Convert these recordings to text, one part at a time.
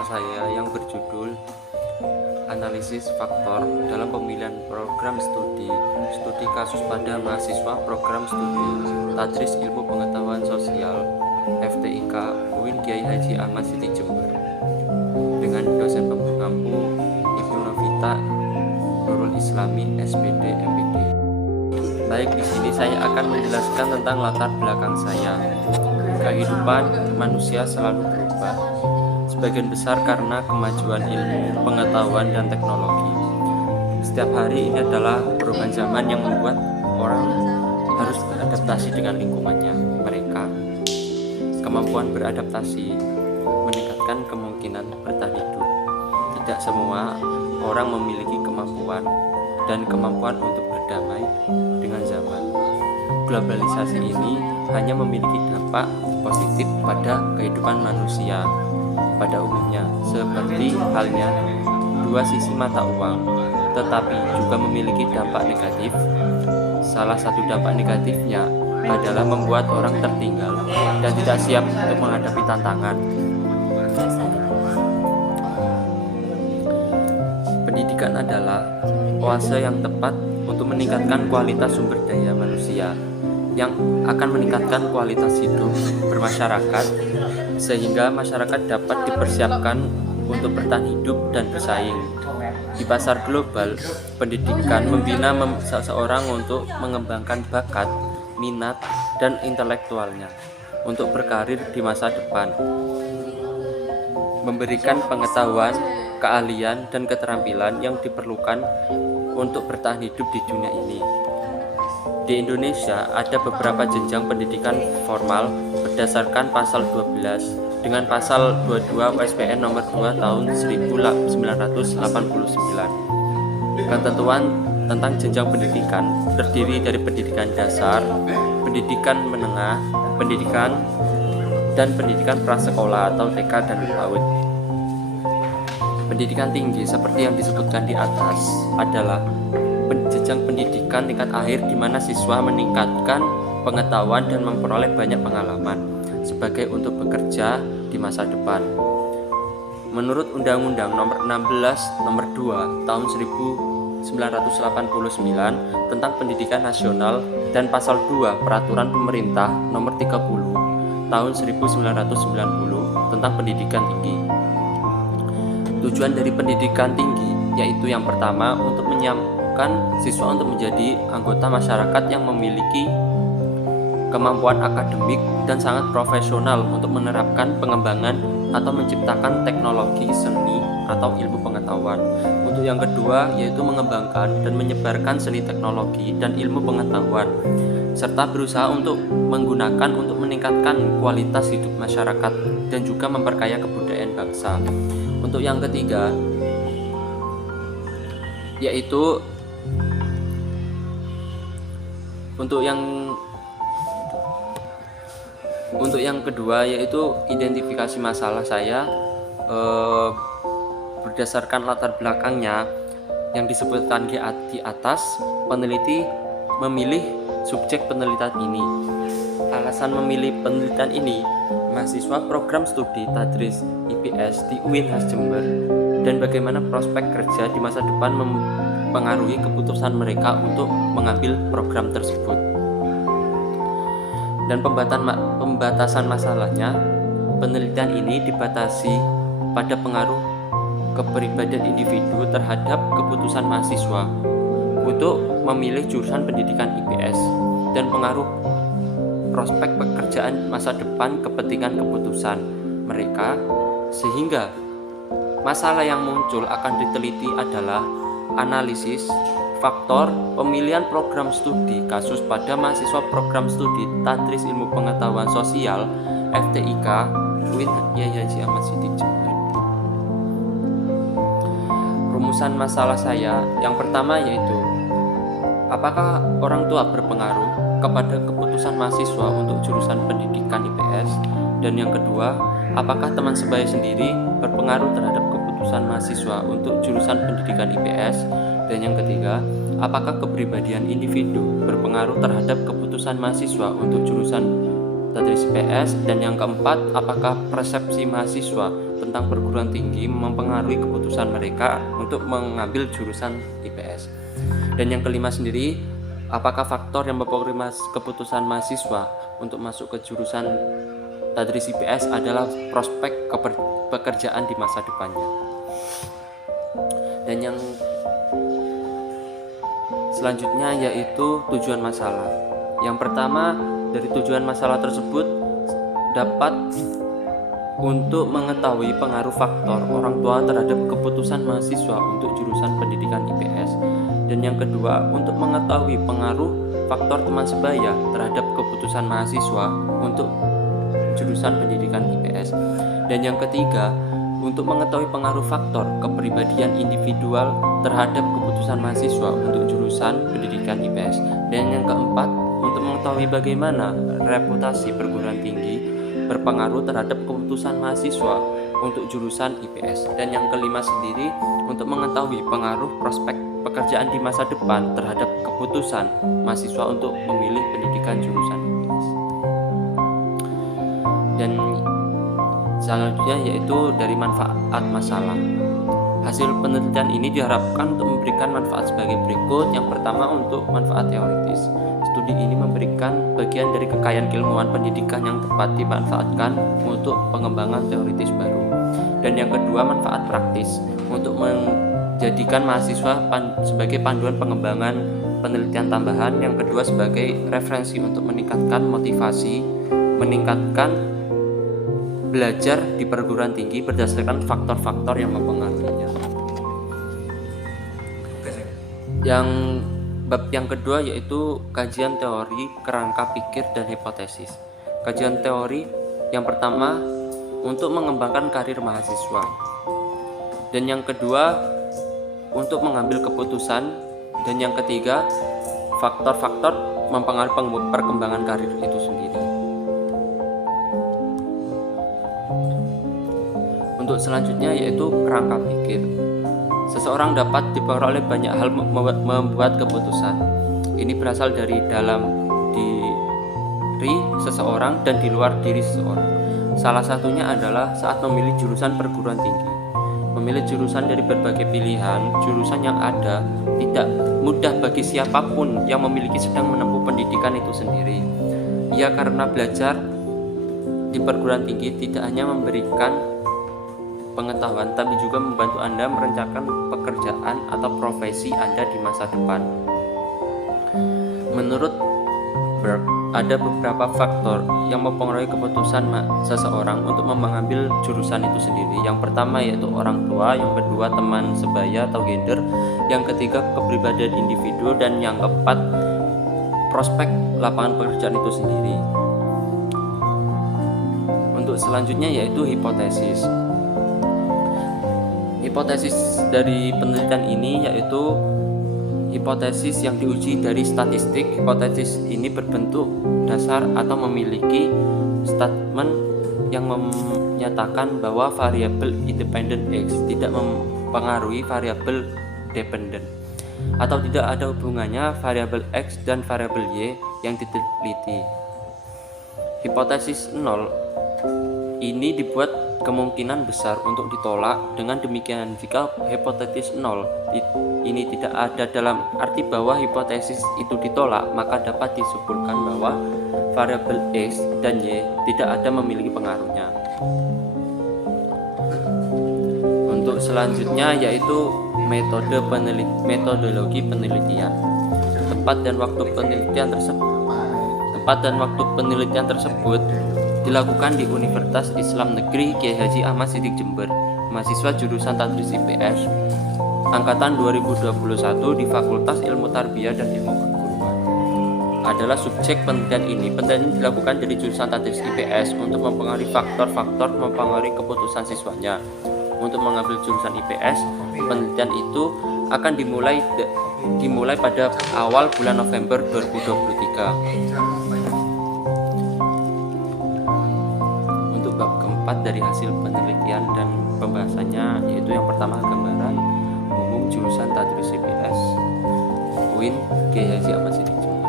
masalah saya yang berjudul Analisis Faktor dalam Pemilihan Program Studi Kasus pada Mahasiswa Program Studi Tadris Ilmu Pengetahuan Sosial FTIK UIN Kiai Haji Ahmad Siti Jember dengan dosen pengampu Ibu Novita Nurul Islami SPD MPD. Baik, di sini saya akan menjelaskan tentang latar belakang saya. Kehidupan manusia selalu berubah, sebagian besar karena kemajuan ilmu, pengetahuan, dan teknologi. Setiap hari ini adalah perubahan zaman yang membuat orang harus beradaptasi dengan lingkungannya. Mereka kemampuan beradaptasi meningkatkan kemungkinan bertahan hidup. Tidak semua orang memiliki kemampuan untuk berdamai dengan zaman. Globalisasi ini hanya memiliki dampak positif pada kehidupan manusia pada umumnya, seperti halnya dua sisi mata uang, tetapi juga memiliki dampak negatif. Salah satu dampak negatifnya adalah membuat orang tertinggal dan tidak siap untuk menghadapi tantangan. Pendidikan adalah oase yang tepat untuk meningkatkan kualitas sumber daya manusia yang akan meningkatkan kualitas hidup bermasyarakat, sehingga masyarakat dapat dipersiapkan untuk bertahan hidup dan bersaing. Di pasar global, pendidikan membina seseorang untuk mengembangkan bakat, minat, dan intelektualnya untuk berkarir di masa depan, memberikan pengetahuan, keahlian, dan keterampilan yang diperlukan untuk bertahan hidup di dunia ini. Di Indonesia ada beberapa jenjang pendidikan formal berdasarkan pasal 12 dengan pasal 22 USPN nomor 2 tahun 1989. Ketentuan tentang jenjang pendidikan terdiri dari pendidikan dasar, pendidikan menengah, pendidikan prasekolah atau TK dan PAUD. Pendidikan tinggi seperti yang disebutkan di atas adalah jenjang pendidikan tingkat akhir di mana siswa meningkatkan pengetahuan dan memperoleh banyak pengalaman sebagai untuk bekerja di masa depan. Menurut Undang-Undang Nomor 16 Nomor 2 Tahun 1989 tentang Pendidikan Nasional dan Pasal 2 Peraturan Pemerintah Nomor 30 Tahun 1990 tentang Pendidikan Tinggi. Tujuan dari pendidikan tinggi yaitu yang pertama untuk menyiapkan siswa untuk menjadi anggota masyarakat yang memiliki kemampuan akademik dan sangat profesional untuk menerapkan pengembangan atau menciptakan teknologi seni atau ilmu pengetahuan. Untuk yang kedua yaitu mengembangkan dan menyebarkan seni teknologi dan ilmu pengetahuan serta berusaha untuk menggunakan untuk meningkatkan kualitas hidup masyarakat dan juga memperkaya kebudayaan bangsa. Untuk yang ketiga yaitu Untuk yang kedua yaitu identifikasi masalah saya berdasarkan latar belakangnya yang disebutkan di atas. Peneliti memilih subjek penelitian ini. Alasan memilih penelitian ini, mahasiswa program studi Tadris IPS di UIN Jember dan bagaimana prospek kerja di masa depan mempengaruhi keputusan mereka untuk mengambil program tersebut. Dan pembatasan masalahnya, penelitian ini dibatasi pada pengaruh kepribadian individu terhadap keputusan mahasiswa untuk memilih jurusan pendidikan IPS dan pengaruh prospek pekerjaan masa depan kepentingan keputusan mereka, sehingga masalah yang muncul akan diteliti adalah analisis faktor pemilihan program studi kasus pada mahasiswa program studi Tadris Ilmu Pengetahuan Sosial FTIK UIN Kiai Haji Ahmad Siti Jember. Rumusan masalah saya yang pertama yaitu apakah orang tua berpengaruh kepada keputusan mahasiswa untuk jurusan pendidikan IPS, dan yang kedua apakah teman sebaya sendiri berpengaruh terhadap keputusan mahasiswa untuk jurusan pendidikan IPS, dan yang ketiga apakah kepribadian individu berpengaruh terhadap keputusan mahasiswa untuk jurusan Tadris IPS, dan yang keempat apakah persepsi mahasiswa tentang perguruan tinggi mempengaruhi keputusan mereka untuk mengambil jurusan IPS. Dan yang kelima sendiri, apakah faktor yang mempengaruhi keputusan mahasiswa untuk masuk ke jurusan tadris IPS adalah prospek pekerjaan di masa depannya. Dan yang selanjutnya yaitu tujuan masalah. Yang pertama, dari tujuan masalah tersebut dapat untuk mengetahui pengaruh faktor orang tua terhadap keputusan mahasiswa untuk jurusan pendidikan IPS. Dan yang kedua, untuk mengetahui pengaruh faktor teman sebaya terhadap keputusan mahasiswa untuk jurusan pendidikan IPS. Dan yang ketiga, untuk mengetahui pengaruh faktor kepribadian individual terhadap keputusan mahasiswa untuk jurusan pendidikan IPS. Dan yang keempat, untuk mengetahui bagaimana reputasi perguruan tinggi berpengaruh terhadap keputusan mahasiswa untuk jurusan IPS. Dan yang kelima sendiri, untuk mengetahui pengaruh prospek pekerjaan di masa depan terhadap keputusan mahasiswa untuk memilih pendidikan jurusan IPS. Dan selanjutnya yaitu dari manfaat masalah. Hasil penelitian ini diharapkan untuk memberikan manfaat sebagai berikut. Yang pertama, untuk manfaat teoritis. Studi ini memberikan bagian dari kekayaan keilmuan pendidikan yang tepat dimanfaatkan untuk pengembangan teoritis baru. Dan yang kedua, manfaat praktis, untuk menjadikan mahasiswa sebagai panduan pengembangan penelitian tambahan. Yang kedua, sebagai referensi untuk meningkatkan motivasi, meningkatkan belajar di perguruan tinggi berdasarkan faktor-faktor yang mempengaruhinya. Bab yang kedua yaitu kajian teori, kerangka pikir, dan hipotesis. Kajian teori yang pertama untuk mengembangkan karir mahasiswa. Dan yang kedua untuk mengambil keputusan. Dan yang ketiga, faktor-faktor mempengaruhi perkembangan karir itu sendiri. Untuk selanjutnya yaitu kerangka pikir. Seseorang dapat dipengaruhi oleh banyak hal membuat keputusan. Ini berasal dari dalam diri seseorang dan di luar diri seseorang. Salah satunya adalah saat memilih jurusan perguruan tinggi. Memilih jurusan dari berbagai pilihan, jurusan yang ada tidak mudah bagi siapapun yang memiliki sedang menempuh pendidikan itu sendiri. Ia karena belajar di perguruan tinggi tidak hanya memberikan pengetahuan, tapi juga membantu Anda merencanakan pekerjaan atau profesi Anda di masa depan. Menurut Berg, ada beberapa faktor yang mempengaruhi keputusan seseorang untuk mengambil jurusan itu sendiri. Yang pertama yaitu orang tua, yang kedua teman sebaya atau gender, yang ketiga kepribadian individu, dan yang keempat prospek lapangan pekerjaan itu sendiri. Untuk selanjutnya yaitu hipotesis. Hipotesis dari penelitian ini yaitu hipotesis yang diuji dari statistik. Hipotesis ini berbentuk dasar atau memiliki statement yang menyatakan bahwa variabel independent X tidak mempengaruhi variabel dependent, atau tidak ada hubungannya variabel X dan variabel Y yang diteliti. Hipotesis 0 ini dibuat kemungkinan besar untuk ditolak. Dengan demikian, jika hipotesis 0 ini tidak ada dalam arti bahwa hipotesis itu ditolak, maka dapat disimpulkan bahwa variabel X dan Y tidak ada memiliki pengaruhnya. Untuk selanjutnya yaitu metodologi penelitian. Tempat dan waktu penelitian tersebut dilakukan di Universitas Islam Negeri Kiai Haji Ahmad Siddiq Jember, mahasiswa jurusan Tadris IPS angkatan 2021 di Fakultas Ilmu Tarbiyah dan Ilmu Keguruan. Adalah subjek penelitian ini. Penelitian ini dilakukan dari jurusan Tadris IPS untuk mempengaruhi faktor-faktor mempengaruhi keputusan siswanya untuk mengambil jurusan IPS. Penelitian itu akan dimulai pada awal bulan November 2023. Bab keempat dari hasil penelitian dan pembahasannya yaitu yang pertama, gambaran umum jurusan Tadris IPS UIN Kiai Haji Ahmad Siddiq Jember,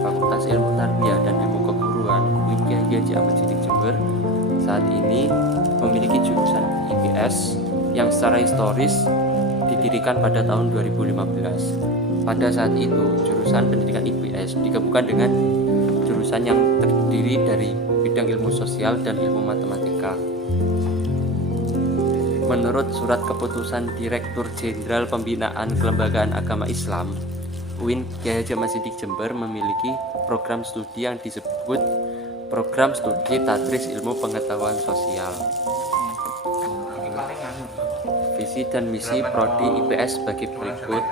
Fakultas Ilmu Tarbiyah dan Ilmu Keguruan UIN Kiai Haji Ahmad Siddiq Jember. Saat ini memiliki jurusan IPS yang secara historis didirikan pada tahun 2015. Pada saat itu, jurusan pendidikan IPS digabungkan dengan jurusan yang terdiri dari bidang ilmu sosial dan ilmu matematika. Menurut surat keputusan Direktur Jenderal Pembinaan Kelembagaan Agama Islam, UIN Kiai Haji Ahmad Siddiq Jember memiliki program studi yang disebut Program Studi Tadris Ilmu Pengetahuan Sosial. Visi dan misi Prodi IPS sebagai berikut.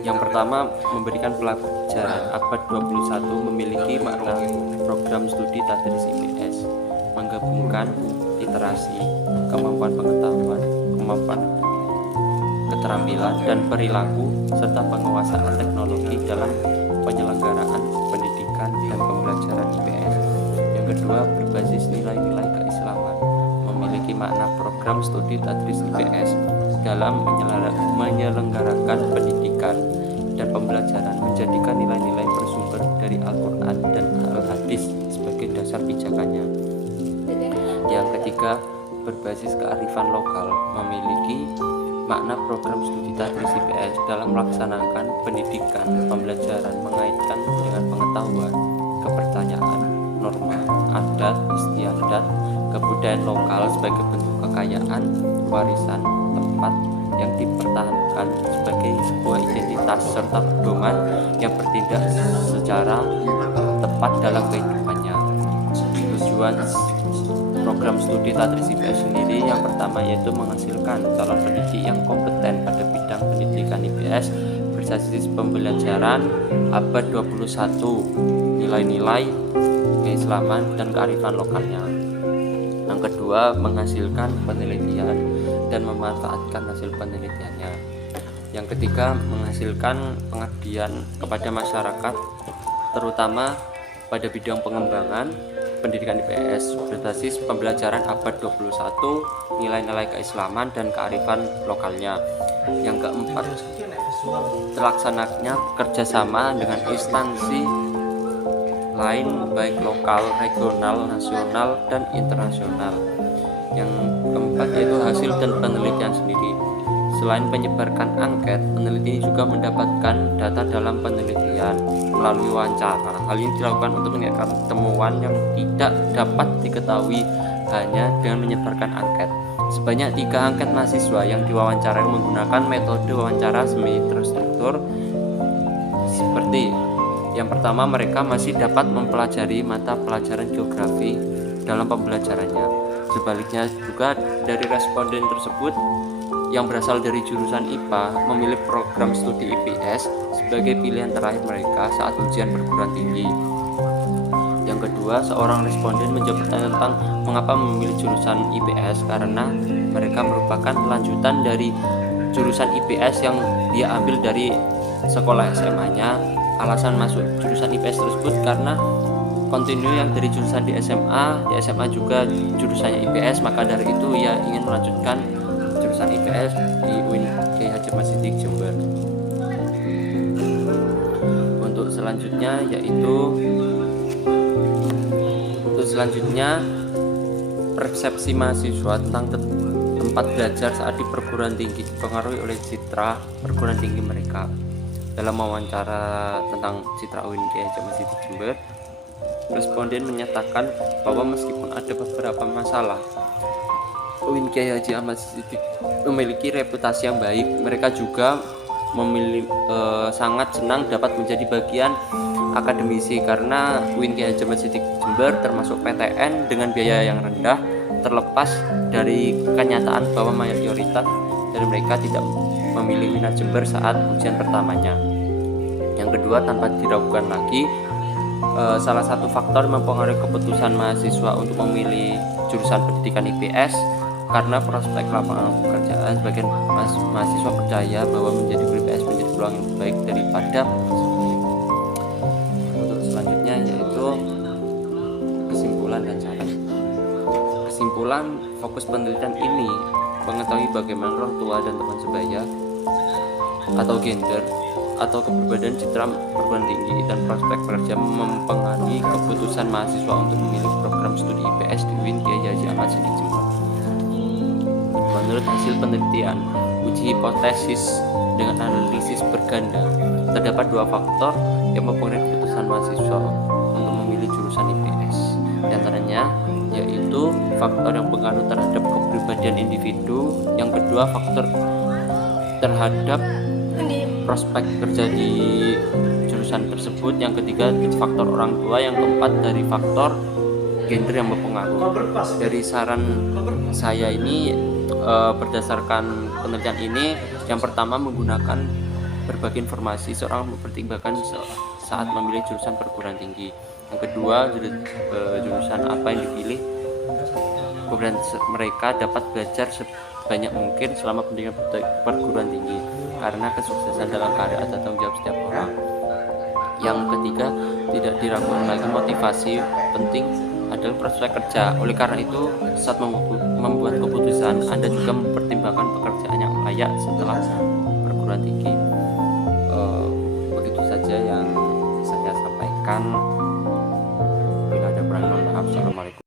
Yang pertama, memberikan pelajaran abad 21 memiliki makna program studi Tadris IPS, menggabungkan literasi, kemampuan pengetahuan, kemampuan keterampilan dan perilaku serta penguasaan teknologi dalam penyelenggaraan pendidikan dan pembelajaran IPS. Yang kedua, berbasis nilai-nilai keislaman, memiliki makna program studi Tadris IPS dalam menyelenggarakan pendidikan dan pembelajaran, menjadikan nilai-nilai bersumber dari Al-Quran dan Al-Hadis sebagai dasar pijakannya. Yang ketiga, berbasis kearifan lokal, memiliki makna program studi Tadris IPS dalam melaksanakan pendidikan, pembelajaran mengaitkan dengan pengetahuan, kepercayaan, norma, adat, istiadat, kebudayaan lokal sebagai bentuk kekayaan, warisan tempat yang dipertahankan sebagai sebuah identitas serta pedoman yang bertindak secara tepat dalam kehidupannya. Tujuan program studi Tadris IPS sendiri yang pertama yaitu menghasilkan calon pendidik yang kompeten pada bidang pendidikan IPS berbasis pembelajaran abad 21, nilai-nilai keislaman dan kearifan lokalnya. Yang kedua, menghasilkan penelitian dan memanfaatkan hasil penelitiannya. Yang ketiga, menghasilkan pengabdian kepada masyarakat terutama pada bidang pengembangan pendidikan IPS berbasis pembelajaran abad 21, nilai-nilai keislaman dan kearifan lokalnya. Yang keempat, terlaksananya kerjasama dengan instansi lain baik lokal, regional, nasional, dan internasional. Yang keempat yaitu hasil dan penelitian sendiri. Selain menyebarkan angket, peneliti juga mendapatkan data dalam penelitian melalui wawancara. Hal ini dilakukan untuk meningkatkan temuan yang tidak dapat diketahui hanya dengan menyebarkan angket. Sebanyak 3 angket mahasiswa yang diwawancarai menggunakan metode wawancara semi terstruktur. Seperti yang pertama, mereka masih dapat mempelajari mata pelajaran geografi dalam pembelajarannya. Sebaliknya juga dari responden tersebut yang berasal dari jurusan IPA memilih program studi IPS sebagai pilihan terakhir mereka saat ujian perguruan tinggi. Yang kedua, seorang responden menjawab pertanyaan tentang mengapa memilih jurusan IPS karena mereka merupakan lanjutan dari jurusan IPS yang dia ambil dari sekolah SMA-nya. Alasan masuk jurusan IPS tersebut karena kontinu yang dari jurusan di SMA juga jurusannya IPS, maka dari itu ia ingin melanjutkan jurusan IPS di UIN Kiai Haji Ahmad Siddiq Jember. Untuk selanjutnya persepsi mahasiswa tentang tempat belajar saat di perguruan tinggi dipengaruhi oleh citra perguruan tinggi mereka. Dalam wawancara tentang citra UIN Kiai Haji Ahmad Siddiq Jember, responden menyatakan bahwa meskipun ada beberapa masalah, UIN Kiai Haji Ahmad Siddiq memiliki reputasi yang baik. Mereka juga sangat senang dapat menjadi bagian akademisi karena UIN Kiai Haji Ahmad Siddiq Jember termasuk PTN dengan biaya yang rendah, terlepas dari kenyataan bahwa mayoritas dari mereka tidak memilih minat Jember saat ujian pertamanya. Yang kedua, tanpa diragukan lagi, salah satu faktor mempengaruhi keputusan mahasiswa untuk memilih jurusan pendidikan IPS karena prospek lapangan pekerjaan. Sebagian mahasiswa percaya bahwa menjadi guru IPS menjadi peluang yang baik daripada untuk selanjutnya yaitu kesimpulan dan saran. Kesimpulan, fokus penelitian ini mengetahui bagaimana orang tua dan teman sebaya atau gender atau keberadaan citra perguruan tinggi dan prospek kerja mempengaruhi keputusan mahasiswa untuk memilih program studi IPS di UIN Kiai Haji Ahmad Siddiq Jember. Menurut hasil penelitian uji hipotesis dengan analisis berganda, terdapat 2 faktor yang mempengaruhi keputusan mahasiswa untuk memilih jurusan IPS. Di antaranya yaitu faktor yang berpengaruh terhadap kepribadian individu, yang kedua faktor terhadap prospek kerja di jurusan tersebut, yang ketiga faktor orang tua, yang keempat dari faktor gender yang berpengaruh. Dari saran saya ini berdasarkan penelitian ini, yang pertama menggunakan berbagai informasi seorang mempertimbangkan saat memilih jurusan perguruan tinggi. Yang kedua, jurusan apa yang dipilih, kemudian mereka dapat belajar sebanyak mungkin selama pendidikan perguruan tinggi, karena kesuksesan dalam karir adalah tanggung jawab setiap orang. Yang ketiga, tidak diragukan lagi motivasi penting adalah prospek kerja. Oleh karena itu, saat membuat keputusan, Anda juga mempertimbangkan pekerjaan yang layak setelah perguruan tinggi. Begitu saja yang saya sampaikan. Bila ada kurang, mohon maaf. Assalamualaikum.